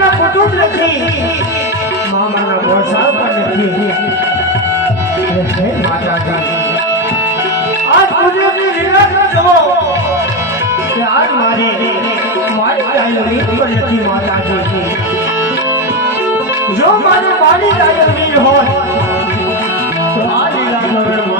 મામાના કુટુંબ નથી મામાના ગોસાળ પણ નથી માતાજી જો કે આજ મારે મારી ડાયલની પણ નથી માતાજી જો મારે મારી ડાયલની હોય તો આ લીલા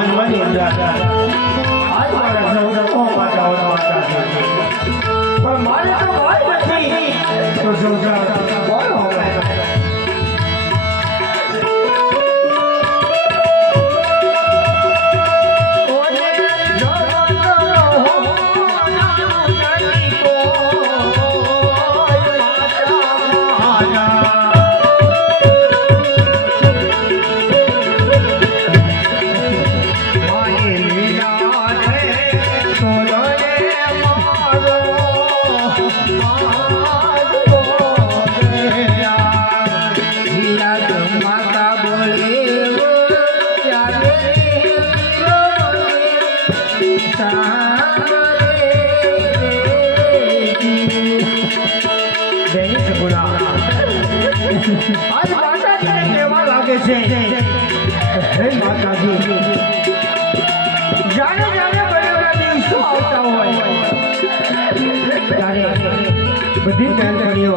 बुद्धि कहते हो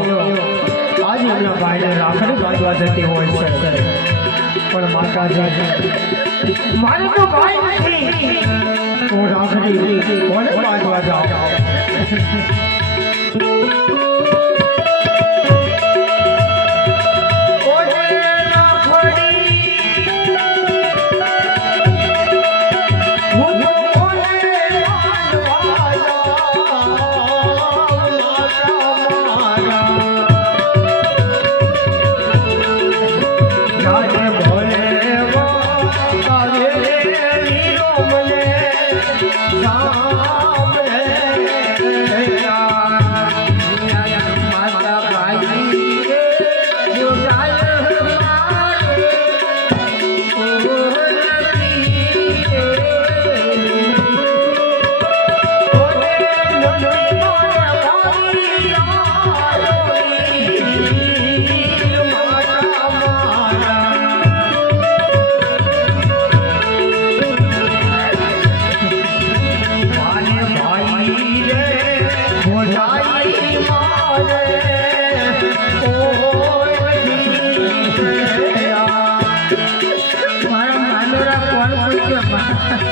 आज अपना भाई ने राखन गाजवा देते हो इस सर पर माता जी मारे तो भाई नहीं तो राखन ही बोले गाजवा जाओ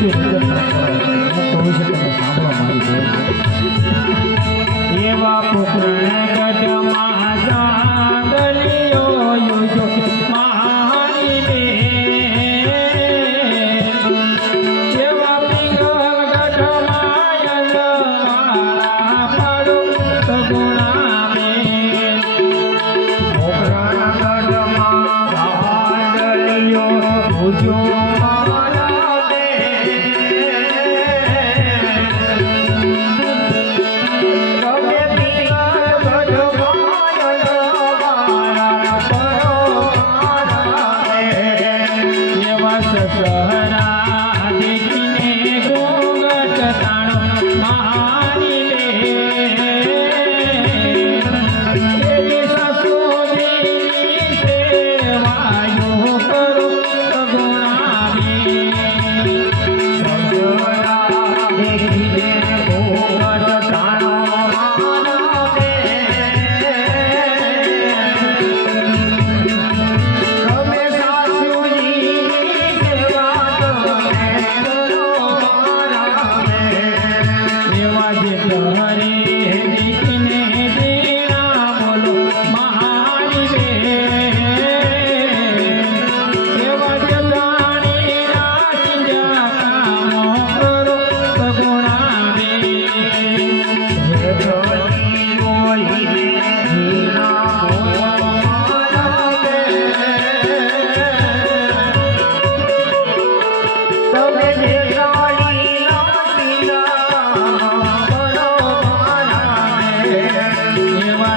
બધી હકીકત કહી શકે સાંભળો મારી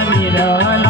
নিরলা